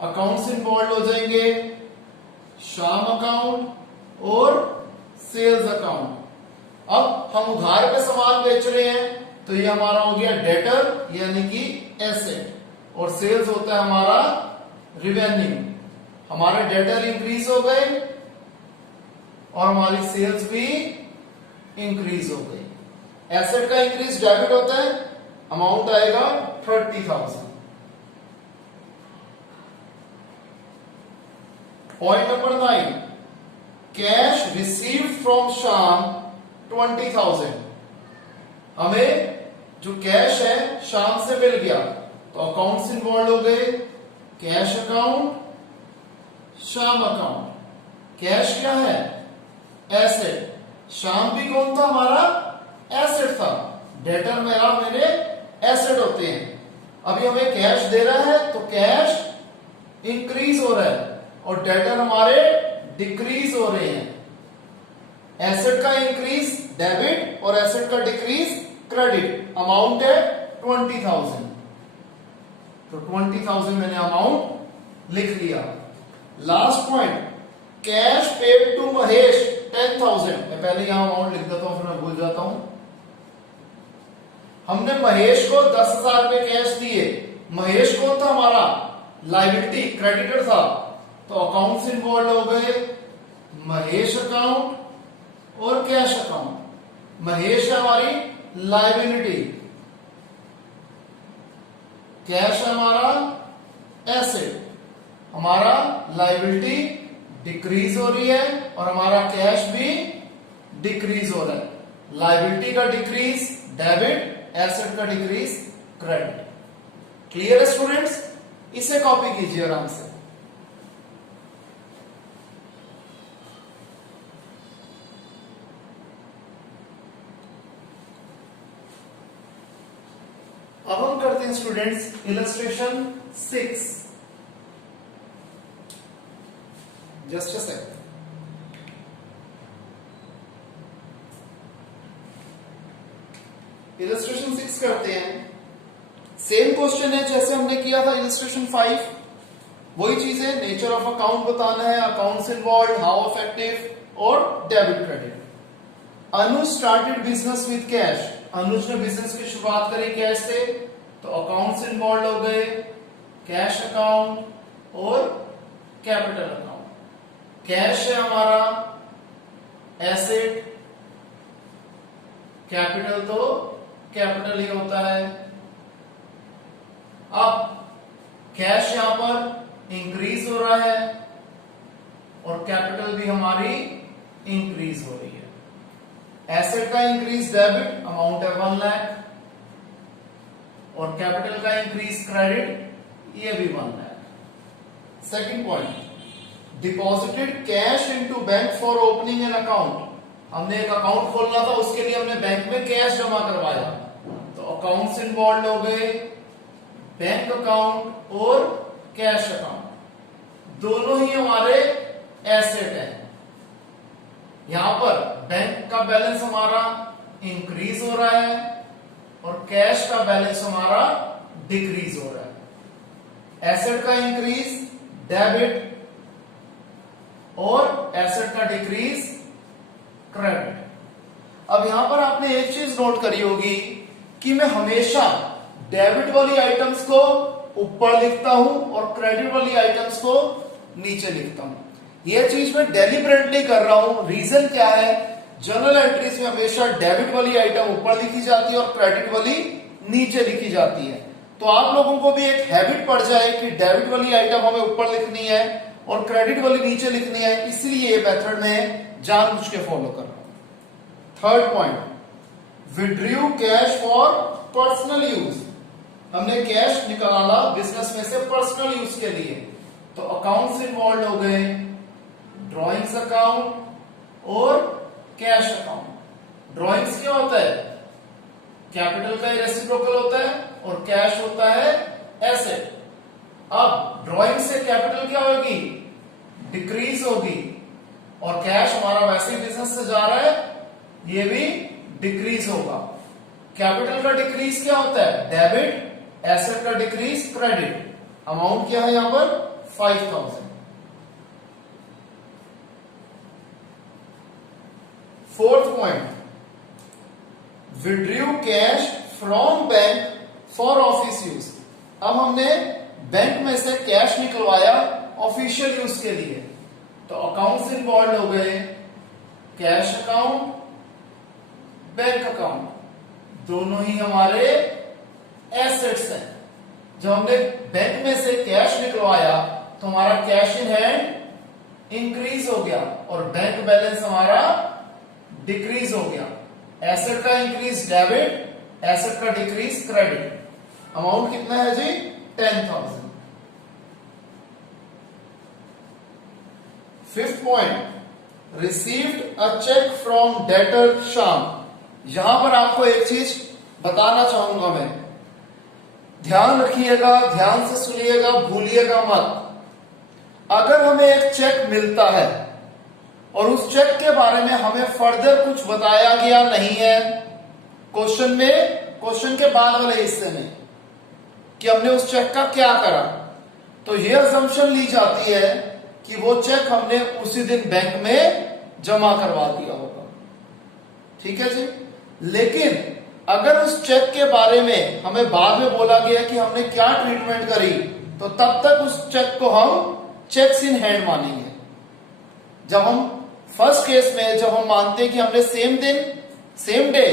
Accounts involve हो जाएंगे Shyam account और सेल्स अकाउंट। अब हम उधार पे सामान बेच रहे हैं तो ये हमारा हो गया डेटर यानी कि एसेट, और सेल्स होता है हमारा रिवेन्यू। हमारे डेटर इंक्रीज हो गए और हमारी सेल्स भी इंक्रीज हो गई। एसेट का इंक्रीज डेबिट होता है, अमाउंट आएगा 30,000। Point number 9, cash received from Shyam 20,000। हमें जो कैश है श्याम से मिल गया तो अकाउंट्स इन्वॉल्व हो गए, cash account, Shyam account. Cash क्या है? एसेट। श्याम भी कौन था? हमारा एसेट था। डेटर मेरे एसेट होते हैं। अभी हमें कैश दे रहा है तो कैश इंक्रीज हो रहा है और डेटर हमारे डिक्रीज हो रहे हैं। एसेट का इंक्रीज डेबिट और एसेट का डिक्रीज क्रेडिट। अमाउंट है 20,000, तो 20,000 मैंने अमाउंट लिख लिया। Last point, cash paid to Mahesh 10,000। मैं पहले यहां अमाउंट लिख देता हूं, फिर मैं भूल जाता हूं। हमने महेश को 10,000 रुपए कैश दिए। महेश कौन था? हमारा लायबिलिटी, क्रेडिटर था। तो अकाउंट्स इन्वॉल्व हो गए, महेश अकाउंट और कैश अकाउंट। महेश है हमारी लायबिलिटी, कैश है हमारा एसेट। हमारा लायबिलिटी डिक्रीज हो रही है और हमारा कैश भी डिक्रीज हो रहा है। लायबिलिटी का डिक्रीज डेबिट, एसेट का डिक्रीज क्रेडिट। क्लियर है स्टूडेंट्स? इसे कॉपी कीजिए आराम से। अब हम करते हैं students illustration 6। Just a second. Illustration 6 करते हैं। सेम क्वेश्चन है जैसे हमने किया था इलस्ट्रेशन 5। वही चीज है, नेचर ऑफ अकाउंट बताना है, अकाउंट्स इन्वॉल्व, हाउ इफेक्टिव और debit credit. Anuj started business with cash. Anuj ने बिजनेस की शुरुआत करी कैश से, तो अकाउंट्स इन्वॉल्व हो गए, कैश अकाउंट और कैपिटल अकाउंट। कैश है हमारा एसेट, कैपिटल तो कैपिटल ही होता है। अब कैश यहां पर इंक्रीज हो रहा है और कैपिटल भी हमारी इंक्रीज हो रही है। एसेट का इंक्रीज डेबिट, अमाउंट है 1 लाख, और कैपिटल का इंक्रीज क्रेडिट, ये भी 1 lakh. Second point, deposited cash into bank for opening an account. हमने एक अकाउंट खोलना था, उसके लिए हमने बैंक में कैश जमा करवाया, तो अकाउंट्स इन्वॉल्व हो गए, बैंक अकाउंट और कैश अकाउंट। दोनों ही हमारे एसेट हैं। यहां पर बैंक का बैलेंस हमारा इंक्रीज हो रहा है और कैश का बैलेंस हमारा डिक्रीज हो रहा है। एसेट का इंक्रीज डेबिट और एसेट का डिक्रीज क्रेडिट। अब यहां पर आपने एक चीज नोट करी होगी कि मैं हमेशा डेबिट वाली आइटम्स को ऊपर लिखता हूं और क्रेडिट वाली आइटम्स को नीचे लिखता हूं। यह चीज मैं डेलिबरेटली कर रहा हूं। रीजन क्या है? जर्नल एंट्रीज में हमेशा डेबिट वाली आइटम ऊपर लिखी जाती है और क्रेडिट वाली नीचे लिखी जाती है। तो आप लोगों को भी एक हैबिट पड़ जाए कि डेबिट वाली आइटम हमें ऊपर लिखनी है और क्रेडिट वाली नीचे लिखनी है, इसलिए ये मेथड में जानबूझ के फॉलो कर रहा हूं। Third point, withdrew cash for personal use. हमने कैश निकाला बिजनेस में से पर्सनल यूज के लिए, तो अकाउंट्स इन्वॉल्व हो गए, ड्रॉइंग्स अकाउंट और कैश अकाउंट। ड्रॉइंग्स क्या होता है? कैपिटल का रेसिप्रोकल होता है और कैश होता है एसेट। अब ड्रॉइंग से कैपिटल क्या होगी? डिक्रीज होगी, और कैश हमारा वैसे ही बिजनेस से जा रहा है, ये भी डिक्रीज होगा। कैपिटल का डिक्रीज क्या होता है? डेबिट, एसेट का डिक्रीज क्रेडिट। अमाउंट क्या है यहां पर? 5000। Fourth point, withdrew cash from bank for office use. अब हमने बैंक में से कैश निकलवाया ऑफिशियल यूज के लिए, तो अकाउंट्स इन्वॉल्व हो गए, कैश अकाउंट, बैंक अकाउंट, दोनों ही हमारे एसेट्स हैं। जब हमने बैंक में से कैश निकलवाया तो हमारा कैश इन हैंड इंक्रीज हो गया और बैंक बैलेंस हमारा डिक्रीज हो गया। एसेट का इंक्रीज डेबिट, एसेट का डिक्रीज क्रेडिट। अमाउंट कितना है जी? 10,000। Fifth point, received a cheque from debtor Shyam. यहां पर आपको एक चीज बताना चाहूंगा मैं, ध्यान रखिएगा, ध्यान से सुनिएगा, भूलिएगा मत। अगर हमें एक चेक मिलता है और उस चेक के बारे में हमें फर्दर कुछ बताया गया नहीं है क्वेश्चन में, क्वेश्चन के बाद वाले हिस्से में, कि हमने उस चेक का क्या करा, तो यह असम्पशन ली जाती है कि वो चेक हमने उसी दिन बैंक में जमा करवा दिया होगा। ठीक है जी। लेकिन अगर उस चेक के बारे में हमें बाद में बोला गया कि हमने क्या ट्रीटमेंट करी, तो तब तक उस चेक को हम चेक्स इन हैंड मानेंगे। जब हम फर्स्ट केस में जब हम मानते हैं कि हमने सेम दिन सेम डे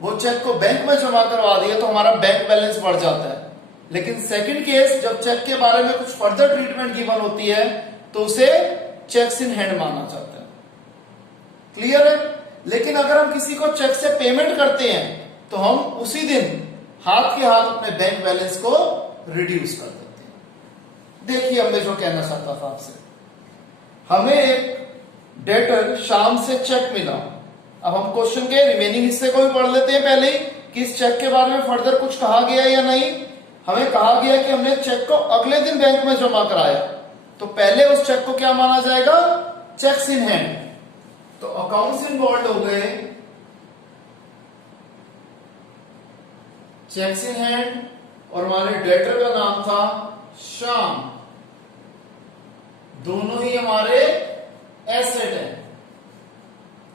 वो चेक को बैंक में जमा करवा दिया तो हमारा बैंक बैलेंस बढ़ जाता है। लेकिन सेकंड केस, जब चेक के बारे में कुछ फर्दर ट्रीटमेंट गिवन होती है तो उसे चेक्स इन हैंड माना जाता है। क्लियर है? लेकिन अगर हम किसी को चेक से पेमेंट करते हैं तो हम उसी दिन हाथ के हाथ अपने बैंक बैलेंस को रिड्यूस कर देते हैं। देखिए अब मैं जो कहना चाहता था आपसे, हमें एक डेटर शाम से चेक मिला। अब हम क्वेश्चन के रिमेनिंग हिस्से को भी पढ़ लेते हैं पहले ही, कि इस चेक के बारे में फर्दर कुछ कहा गया या नहीं। हमें कहा गया कि हमने चेक को अगले दिन बैंक में जमा कराया, तो पहले उस चेक को क्या माना जाएगा? Checks in hand. तो अकाउंट्स इन्वॉल्व हो गए, चेक्स इन हैंड, और हमारे डेटर का नाम था श्याम। दोनों ही हमारे एसेट है।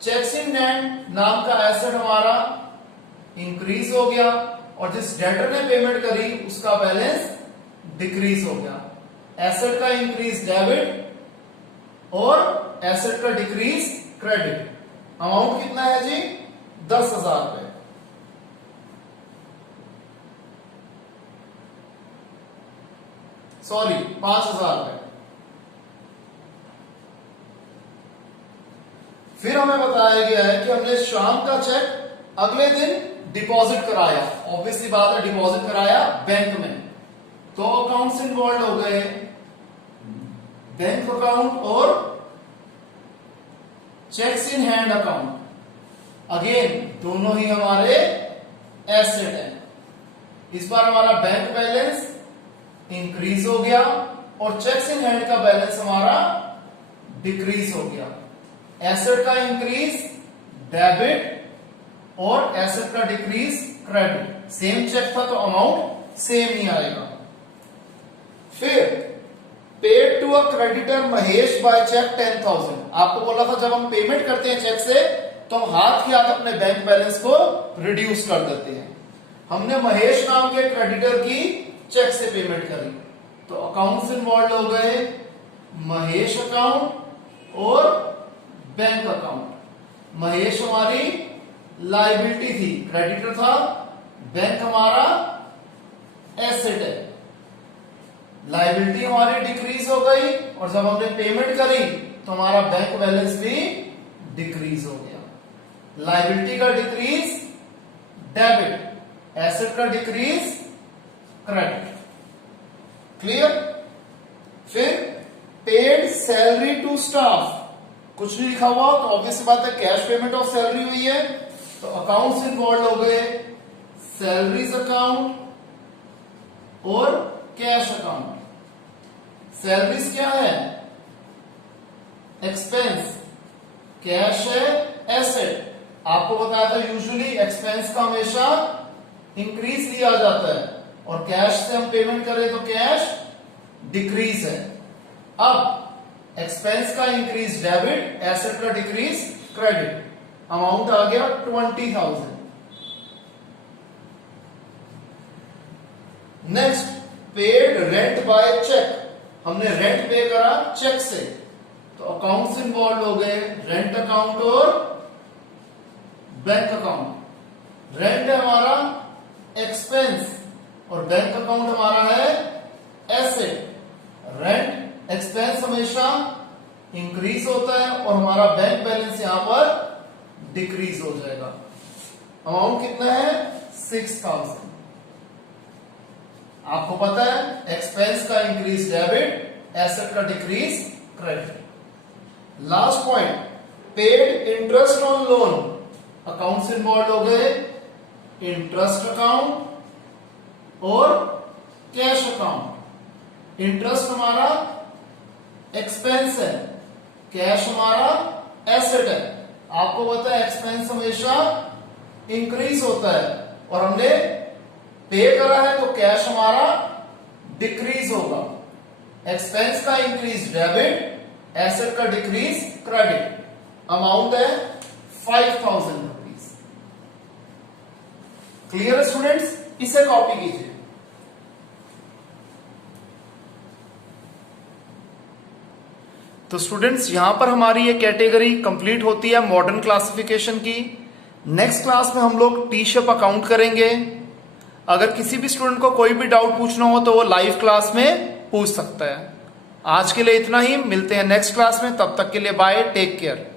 चेक्स इन हैंड नाम का एसेट हमारा इंक्रीज हो गया और जिस डेटर ने पेमेंट करी उसका बैलेंस डिक्रीज हो गया। एसेट का इंक्रीज डेबिट और एसेट का डिक्रीज क्रेडिट। अमाउंट कितना है जी? 10,000 रुपए। सॉरी, 5,000 रुपए। फिर हमें बताया गया है कि हमने शाम का चेक अगले दिन डिपॉजिट कराया। ऑब्वियसली बात है, डिपॉजिट कराया बैंक में। तो अकाउंट्स इन्वॉल्व हो गए, बैंक अकाउंट और cheques in hand account. Again दोनों ही हमारे एसेट है। इस बार हमारा बैंक बैलेंस इंक्रीज हो गया और चेक्स इन हैंड का बैलेंस हमारा डिक्रीज हो गया। एसेट का इंक्रीज डेबिट और एसेट का डिक्रीज क्रेडिट। सेम चेक था तो अमाउंट सेम ही आएगा। फिर paid to a creditor Mahesh by cheque 10,000। आपको बोला था जब हम पेमेंट करते हैं चेक से तो हम हाथ ही हाथ अपने बैंक बैलेंस को रिड्यूस कर देते हैं। हमने महेश नाम के क्रेडिटर की चेक से पेमेंट करी, तो अकाउंट्स इन्वॉल्व हो गए, महेश अकाउंट और बैंक अकाउंट। महेश हमारी लायबिलिटी थी, क्रेडिटर था, बैंक हमारा एसेट है। लायबिलिटी हमारी डिक्रीज हो गई और जब हमने पेमेंट करी तो हमारा बैंक बैलेंस भी डिक्रीज हो गया। लायबिलिटी का डिक्रीज डेबिट, एसेट का डिक्रीज क्रेडिट। क्लियर? फिर पेड सैलरी टू स्टाफ, कुछ नहीं लिखा हुआ तो ऑब्वियस बात है कैश पेमेंट ऑफ सैलरी हुई है, तो अकाउंट्स इन्वॉल्व हो गए, सैलरीज अकाउंट और कैश अकाउंट। सैलरीज क्या है? एक्सपेंस, कैश है एसेट। आपको बताया था यूजुअली एक्सपेंस का हमेशा इंक्रीज लिया जाता है और कैश से हम पेमेंट करें तो कैश डिक्रीज है। अब एक्सपेंस का इंक्रीज डेबिट, एसेट का डिक्रीज क्रेडिट। अमाउंट आ गया 20,000। Next, paid rent by cheque. हमने रेंट पे करा चेक से, तो अकाउंट्स इन्वॉल्व हो गए, रेंट अकाउंट और बैंक अकाउंट। रेंट है हमारा एक्सपेंस और बैंक अकाउंट हमारा है एसेट। रेंट एक्सपेंस हमेशा इंक्रीज होता है और हमारा बैंक बैलेंस यहां पर डिक्रीज हो जाएगा। अमाउंट कितना है 6,000। आपको पता है एक्सपेंस का इंक्रीज डेबिट, एसेट का decrease credit. Last point, paid interest on loan. Accounts involve हो गए, इंटरेस्ट अकाउंट और कैश अकाउंट। इंटरेस्ट हमारा एक्सपेंस है, कैश हमारा एसेट है। आपको पता है एक्सपेंस हमेशा इंक्रीज होता है और हमने पे करा है तो कैश हमारा डिक्रीज होगा। एक्सपेंस का इंक्रीज डेबिट, एसेट का डिक्रीज क्रेडिट। अमाउंट है 5,000 रुपीज। क्लियर है स्टूडेंट्स? इसे कॉपी कीजिए। तो स्टूडेंट्स यहां पर हमारी ये कैटेगरी कंप्लीट होती है मॉडर्न क्लासिफिकेशन की। नेक्स्ट क्लास में हम लोग टी शेप अकाउंट करेंगे। अगर किसी भी स्टूडेंट को कोई भी डाउट पूछना हो तो वो लाइव क्लास में पूछ सकता है। आज के लिए इतना ही, मिलते हैं नेक्स्ट क्लास में। तब तक के लिए बाय, टेक केयर।